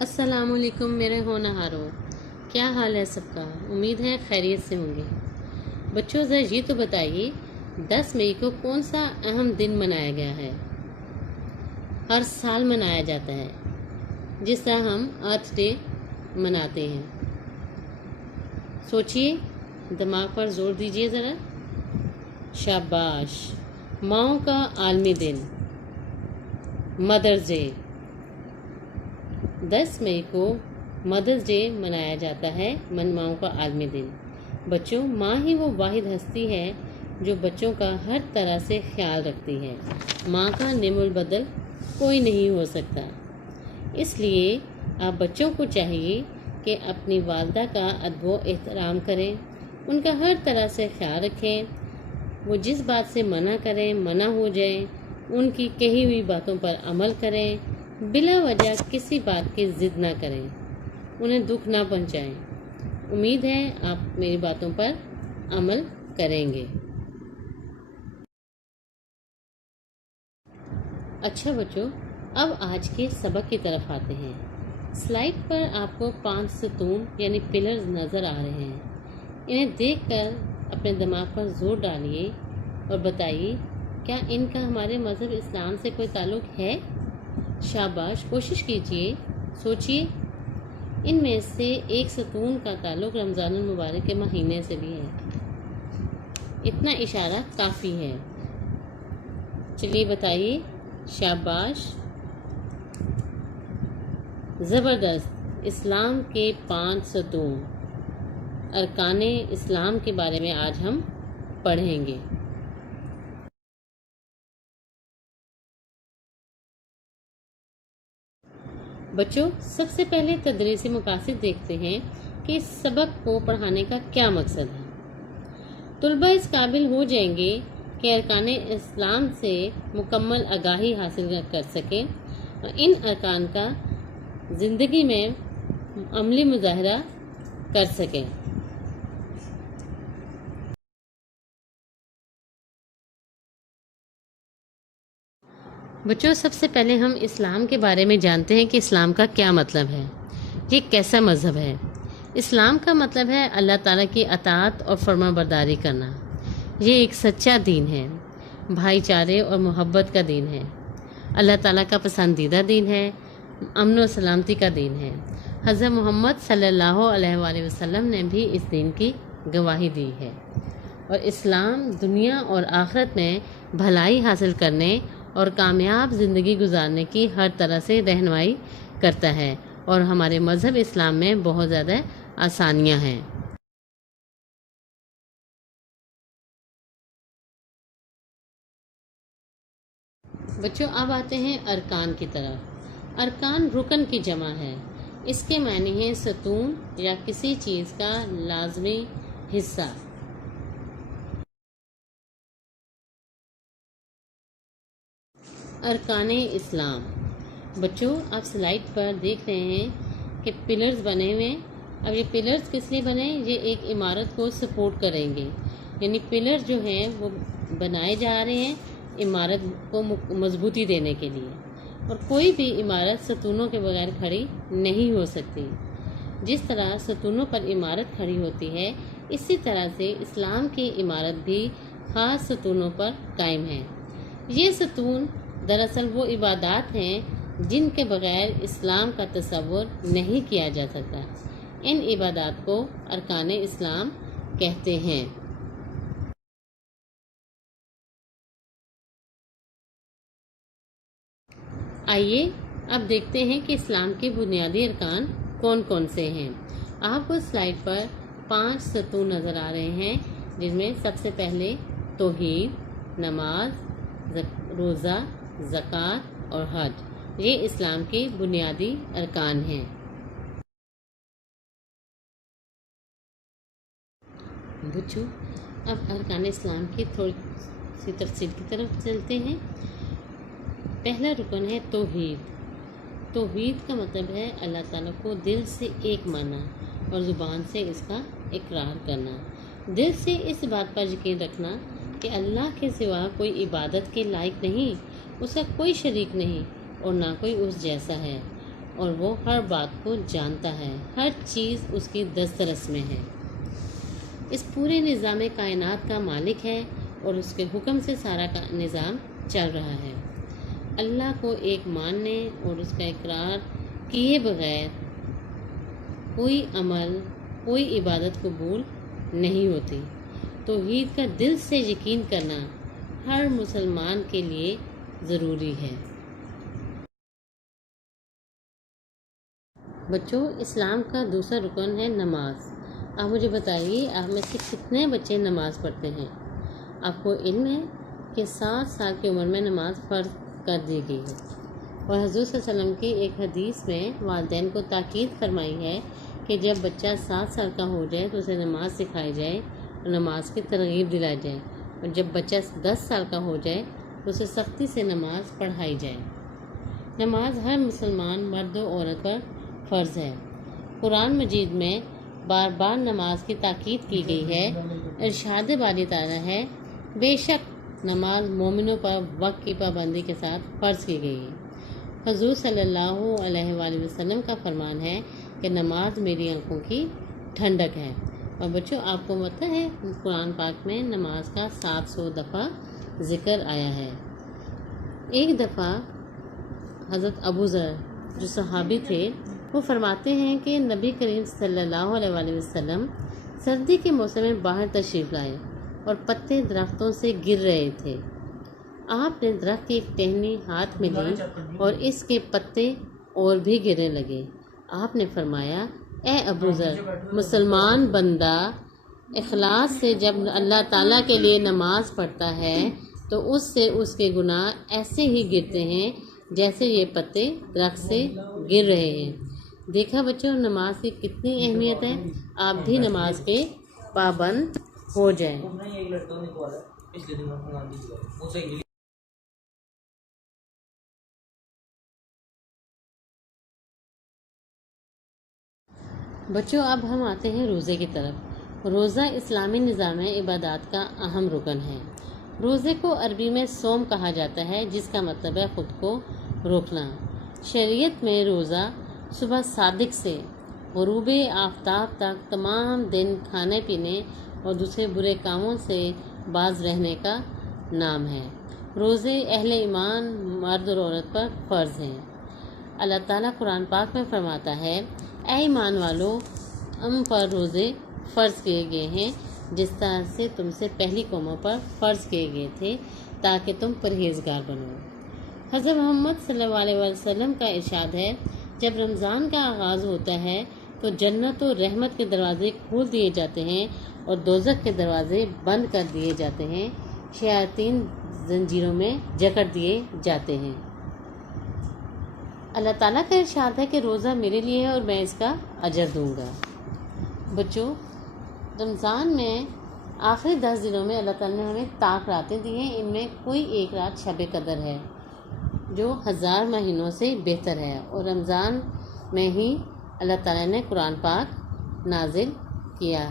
السلام علیکم میرے ہونہاروں، کیا حال ہے سب کا؟ امید ہے خیریت سے ہوں گے۔ بچوں ذرا یہ تو بتائیے 10 مئی کو کون سا اہم دن منایا گیا ہے؟ ہر سال منایا جاتا ہے، جس طرح ہم ارتھ ڈے مناتے ہیں۔ سوچئے، دماغ پر زور دیجئے ذرا۔ شاباش! ماؤں کا عالمی دن، مدرز ڈے۔ 10 مئی کو مدرز ڈے منایا جاتا ہے، ماؤں کا عالمی دن۔ بچوں، ماں ہی وہ واحد ہستی ہے جو بچوں کا ہر طرح سے خیال رکھتی ہے۔ ماں کا نعم البدل کوئی نہیں ہو سکتا۔ اس لیے آپ بچوں کو چاہیے کہ اپنی والدہ کا ادب و احترام کریں، ان کا ہر طرح سے خیال رکھیں۔ وہ جس بات سے منع کریں منع ہو جائیں، ان کی کہی ہوئی باتوں پر عمل کریں، بلا وجہ کسی بات کی ضد نہ کریں، انہیں دکھ نہ پہنچائیں۔ امید ہے آپ میری باتوں پر عمل کریں گے۔ اچھا بچوں، اب آج کے سبق کی طرف آتے ہیں۔ سلائیڈ پر آپ کو 5 ستون یعنی پلرز نظر آ رہے ہیں۔ انہیں دیکھ کر اپنے دماغ پر زور ڈالیے اور بتائیے، کیا ان کا ہمارے مذہب اسلام سے کوئی تعلق ہے؟ شاباش! کوشش کیجئے، سوچئے۔ ان میں سے ایک ستون کا تعلق رمضان المبارک کے مہینے سے بھی ہے۔ اتنا اشارہ کافی ہے۔ چلیے بتائیے۔ شاباش! زبردست! اسلام کے 5 ستون، ارکان اسلام کے بارے میں آج ہم پڑھیں گے۔ بچوں، سب سے پہلے تدریسی مقاصد دیکھتے ہیں کہ اس سبق کو پڑھانے کا کیا مقصد ہے۔ طلباء اس قابل ہو جائیں گے کہ ارکان اسلام سے مکمل آگاہی حاصل کر سکیں اور ان ارکان کا زندگی میں عملی مظاہرہ کر سکیں۔ بچوں، سب سے پہلے ہم اسلام کے بارے میں جانتے ہیں کہ اسلام کا کیا مطلب ہے، یہ کیسا مذہب ہے۔ اسلام کا مطلب ہے اللہ تعالیٰ کی اطاعت اور فرما برداری کرنا۔ یہ ایک سچا دین ہے، بھائی چارے اور محبت کا دین ہے، اللہ تعالیٰ کا پسندیدہ دین ہے، امن و سلامتی کا دین ہے۔ حضرت محمد صلی اللہ علیہ وآلہ وسلم نے بھی اس دین کی گواہی دی ہے، اور اسلام دنیا اور آخرت میں بھلائی حاصل کرنے اور کامیاب زندگی گزارنے کی ہر طرح سے رہنمائی کرتا ہے، اور ہمارے مذہب اسلام میں بہت زیادہ آسانیاں ہیں۔ بچوں، اب آتے ہیں ارکان کی طرف۔ ارکان رکن کی جمع ہے۔ اس کے معنی ہیں ستون یا کسی چیز کا لازمی حصہ۔ ارکان اسلام۔ بچوں، آپ سلائیڈ پر دیکھ رہے ہیں کہ پلرز بنے ہوئے ہیں۔ اب یہ پلرز کس لیے بنے؟ یہ ایک عمارت کو سپورٹ کریں گے، یعنی پلر جو ہیں وہ بنائے جا رہے ہیں عمارت کو مضبوطی دینے کے لیے، اور کوئی بھی عمارت ستونوں کے بغیر کھڑی نہیں ہو سکتی۔ جس طرح ستونوں پر عمارت کھڑی ہوتی ہے، اسی طرح سے اسلام کی عمارت بھی خاص ستونوں پر قائم ہے۔ یہ ستون دراصل وہ عبادات ہیں جن کے بغیر اسلام کا تصور نہیں کیا جا سکتا۔ ان عبادات کو ارکان اسلام کہتے ہیں۔ آئیے اب دیکھتے ہیں کہ اسلام کے بنیادی ارکان کون کون سے ہیں۔ آپ کو سلائیڈ پر 5 ستون نظر آ رہے ہیں، جن میں سب سے پہلے توحید، نماز، روزہ، زکوٰۃ اور حج، یہ اسلام کے بنیادی ارکان ہیں۔ بچوں، اب ارکان اسلام کی تھوڑی سی تفصیل کی طرف چلتے ہیں۔ پہلا رکن ہے توحید۔ توحید کا مطلب ہے اللہ تعالیٰ کو دل سے ایک ماننا اور زبان سے اس کا اقرار کرنا۔ دل سے اس بات پر یقین رکھنا کہ اللہ کے سوا کوئی عبادت کے لائق نہیں، اس کا کوئی شریک نہیں اور نہ کوئی اس جیسا ہے، اور وہ ہر بات کو جانتا ہے، ہر چیز اس کی دسترس میں ہے۔ اس پورے نظام کائنات کا مالک ہے اور اس کے حکم سے سارا نظام چل رہا ہے۔ اللہ کو ایک ماننے اور اس کا اقرار کیے بغیر کوئی عمل، کوئی عبادت قبول نہیں ہوتی۔ توحید کا دل سے یقین کرنا ہر مسلمان کے لیے ضروری ہے۔ بچوں، اسلام کا دوسرا رکن ہے نماز۔ آپ مجھے بتائیے، آپ میں سے کتنے بچے نماز پڑھتے ہیں؟ آپ کو علم ہے کہ 7 سال کی عمر میں نماز فرض کر دی گئی ہے، اور حضور صلی اللہ علیہ وسلم کی ایک حدیث میں والدین کو تاکید فرمائی ہے کہ جب بچہ 7 سال کا ہو جائے تو اسے نماز سکھائی جائے اور نماز کی ترغیب دلائی جائے، اور جب بچہ 10 سال کا ہو جائے تو اسے سختی سے نماز پڑھائی جائے۔ نماز ہر مسلمان مرد و عورت پر فرض ہے۔ قرآن مجید میں بار بار نماز کی تاکید کی گئی ہے۔ ارشاد باری تعالیٰ ہے، بے شک نماز مومنوں پر وقت کی پابندی کے ساتھ فرض کی گئی ہے۔ حضور صلی اللہ علیہ وآلہ وسلم کا فرمان ہے کہ نماز میری آنکھوں کی ٹھنڈک ہے۔ اور بچوں، آپ کو پتہ ہے قرآن پاک میں نماز کا 700 دفعہ ذکر آیا ہے۔ ایک دفعہ حضرت ابو ذر جو صحابی تھے، وہ فرماتے ہیں کہ نبی کریم صلی اللہ علیہ وآلہ وسلم سردی کے موسم میں باہر تشریف لائے اور پتے درختوں سے گر رہے تھے۔ آپ نے درخت کی ایک ٹہنی ہاتھ میں لی اور اس کے پتے اور بھی گرنے لگے۔ آپ نے فرمایا، اے ابو ذر، مسلمان بندہ اخلاص سے جب اللہ تعالیٰ کے لیے نماز پڑھتا ہے تو اس سے اس کے گناہ ایسے ہی گرتے ہیں جیسے یہ پتے درخت سے گر رہے ہیں۔ دیکھا بچوں، نماز کی کتنی اہمیت ہے۔ آپ بھی نماز کے پابند ہو جائیں۔ بچوں، اب ہم آتے ہیں روزے کی طرف۔ روزہ اسلامی نظام عبادات کا اہم رکن ہے۔ روزے کو عربی میں صوم کہا جاتا ہے، جس کا مطلب ہے خود کو روکنا۔ شریعت میں روزہ صبح صادق سے غروب آفتاب تک تمام دن کھانے پینے اور دوسرے برے کاموں سے باز رہنے کا نام ہے۔ روزے اہل ایمان مرد اور عورت پر فرض ہیں۔ اللہ تعالیٰ قرآن پاک میں فرماتا ہے، اے ایمان والو، ہم پر روزے فرض کیے گئے ہیں جس طرح سے تم سے پہلی قوموں پر فرض کیے گئے تھے تاکہ تم پرہیزگار بنو۔ حضرت محمد صلی اللہ علیہ وسلم کا ارشاد ہے، جب رمضان کا آغاز ہوتا ہے تو جنت و رحمت کے دروازے کھول دیے جاتے ہیں اور دوزخ کے دروازے بند کر دیے جاتے ہیں، شیاطین زنجیروں میں جکڑ دیے جاتے ہیں۔ اللہ تعالیٰ کا ارشاد ہے کہ روزہ میرے لیے ہے اور میں اس کا اجر دوں گا۔ بچوں، رمضان میں آخری 10 دنوں میں اللہ تعالیٰ نے ہمیں طاق راتیں دی ہیں۔ ان میں کوئی ایک رات شب قدر ہے جو 1000 مہینوں سے بہتر ہے، اور رمضان میں ہی اللہ تعالیٰ نے قرآن پاک نازل کیا۔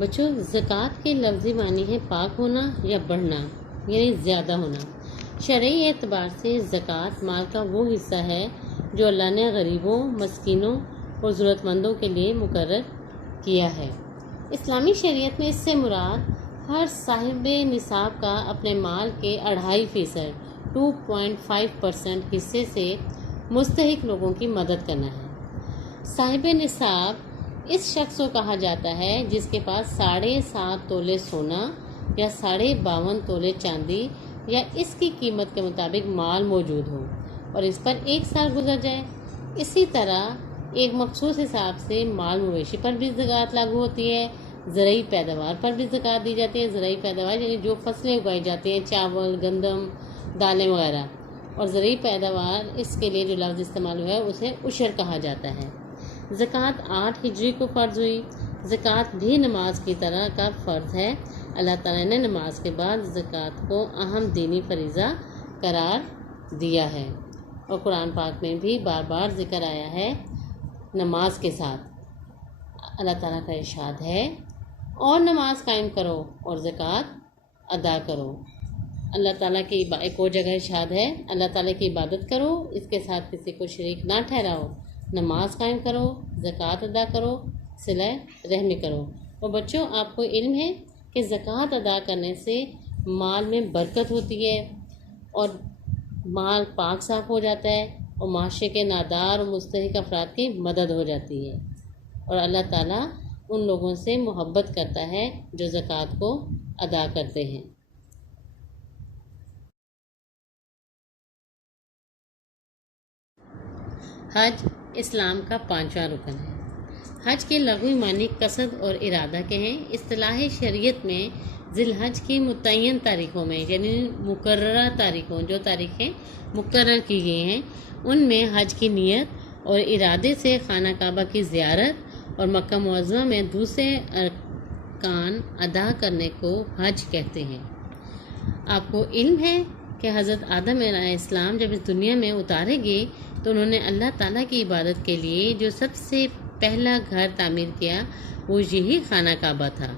بچوں، زکوٰۃ کے لفظی معنی ہے پاک ہونا یا بڑھنا، یعنی زیادہ ہونا۔ شرعی اعتبار سے زکوٰۃ مال کا وہ حصہ ہے جو اللہ نے غریبوں، مسکینوں اور ضرورت مندوں کے لیے مقرر کیا ہے۔ اسلامی شریعت میں اس سے مراد ہر صاحب نصاب کا اپنے مال کے 2.5% 2.5% حصے سے مستحق لوگوں کی مدد کرنا ہے۔ صاحب نصاب اس شخص کو کہا جاتا ہے جس کے پاس 7.5 تولے سونا یا 52.5 تولے چاندی یا اس کی قیمت کے مطابق مال موجود ہو اور اس پر 1 سال گزر جائے۔ اسی طرح ایک مخصوص حساب سے مال مویشی پر بھی زکوٰۃ لاگو ہوتی ہے۔ زرعی پیداوار پر بھی زکوٰۃ دی جاتی ہے۔ زرعی پیداوار یعنی جو فصلیں اگائی جاتی ہیں، چاول، گندم، دالیں وغیرہ، اور زرعی پیداوار اس کے لیے جو لفظ استعمال ہوا ہے اسے عشر کہا جاتا ہے۔ زکوٰۃ 8 ہجری کو فرض ہوئی۔ زکوٰۃ بھی نماز کی طرح کا فرض ہے۔ اللہ تعالیٰ نے نماز کے بعد زکوٰۃ کو اہم دینی فریضہ قرار دیا ہے، اور قرآن پاک میں بھی بار بار ذکر آیا ہے، نماز کے ساتھ۔ اللہ تعالیٰ کا ارشاد ہے اور نماز قائم کرو اور زکوٰۃ ادا کرو۔ اللہ تعالیٰ کی ایک اور جگہ ارشاد ہے اللہ تعالیٰ کی عبادت کرو، اس کے ساتھ کسی کو شریک نہ ٹھہراؤ، نماز قائم کرو، زکوٰۃ ادا کرو، صلہ رحمی کرو۔ اور بچوں، آپ کو علم ہے کہ زکوٰۃ ادا کرنے سے مال میں برکت ہوتی ہے اور مال پاک صاف ہو جاتا ہے اور معاشرے کے نادار اور مستحق افراد کی مدد ہو جاتی ہے، اور اللہ تعالیٰ ان لوگوں سے محبت کرتا ہے جو زکوٰۃ کو ادا کرتے ہیں۔ حج اسلام کا 5واں رکن ہے۔ حج کے لغوی معنی قصد اور ارادہ کے ہیں۔ اصطلاح شریعت میں ذی الحج کی متعین تاریخوں میں، یعنی مقررہ تاریخوں، جو تاریخیں مقرر کی گئی ہیں، ان میں حج کی نیت اور ارادے سے خانہ کعبہ کی زیارت اور مکہ معظمہ میں دوسرے ارکان ادا کرنے کو حج کہتے ہیں۔ آپ کو علم ہے کہ حضرت آدم علیہ السلام جب اس دنیا میں اتارے گئے تو انہوں نے اللہ تعالیٰ کی عبادت کے لیے جو سب سے پہلا گھر تعمیر کیا وہ یہی خانہ کعبہ تھا۔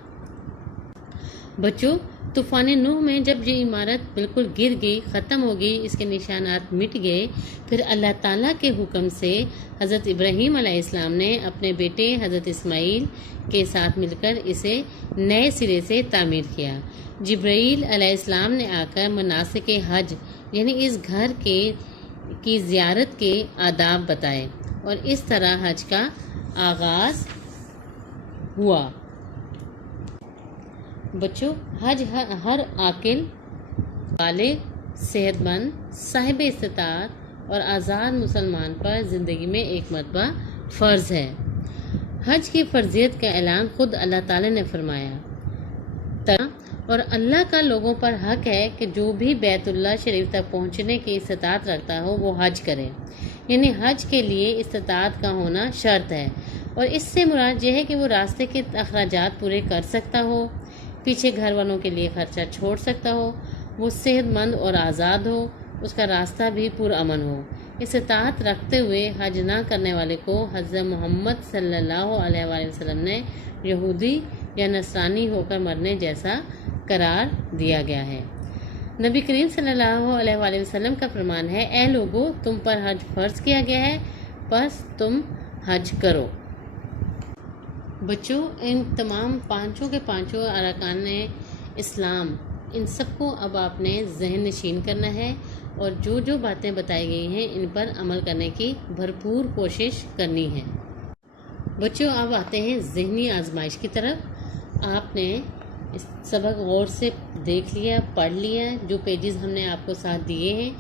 بچوں، طوفان نوح میں جب یہ عمارت بالکل گر گئی، ختم ہو گئی، اس کے نشانات مٹ گئے، پھر اللہ تعالیٰ کے حکم سے حضرت ابراہیم علیہ السلام نے اپنے بیٹے حضرت اسماعیل کے ساتھ مل کر اسے نئے سرے سے تعمیر کیا۔ جبرائیل علیہ السلام نے آ کر مناسک حج یعنی اس گھر کی زیارت کے آداب بتائے اور اس طرح حج کا آغاز ہوا۔ بچوں، حج ہر عاقل، بالغ، صحت مند، صاحب استطاعت اور آزاد مسلمان پر زندگی میں ایک مرتبہ فرض ہے۔ حج کی فرضیت کا اعلان خود اللہ تعالی نے فرمایا، اور اللہ کا لوگوں پر حق ہے کہ جو بھی بیت اللہ شریف تک پہنچنے کی استطاعت رکھتا ہو وہ حج کرے، یعنی حج کے لیے استطاعت کا ہونا شرط ہے، اور اس سے مراد یہ ہے کہ وہ راستے کے اخراجات پورے کر سکتا ہو، پیچھے گھر والوں کے لیے خرچہ چھوڑ سکتا ہو، وہ صحت مند اور آزاد ہو، اس کا راستہ بھی پرامن ہو۔ استطاعت رکھتے ہوئے حج نہ کرنے والے کو حضرت محمد صلی اللہ علیہ وآلہ وسلم نے یہودی یا نصرانی ہو کر مرنے جیسا قرار دیا گیا ہے۔ نبی کریم صلی اللہ علیہ وآلہ وسلم کا فرمان ہے، اے لوگو، تم پر حج فرض کیا گیا ہے، بس تم حج کرو۔ بچوں، ان تمام پانچوں کے پانچوں ارکان اسلام، ان سب کو اب آپ نے ذہن نشین کرنا ہے اور جو جو باتیں بتائی گئی ہیں ان پر عمل کرنے کی بھرپور کوشش کرنی ہے۔ بچوں، اب آتے ہیں ذہنی آزمائش کی طرف۔ آپ نے اس سبق غور سے دیکھ لیا، پڑھ لیا، جو پیجز ہم نے آپ کو ساتھ دیے ہیں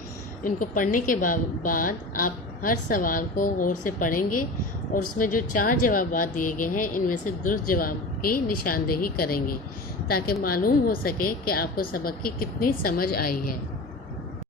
ان کو پڑھنے کے بعد آپ ہر سوال کو غور سے پڑھیں گے اور اس میں جو 4 جوابات دیے گئے ہیں ان میں سے درست جواب کی نشاندہی کریں گے تاکہ معلوم ہو سکے کہ آپ کو سبق کی کتنی سمجھ آئی ہے۔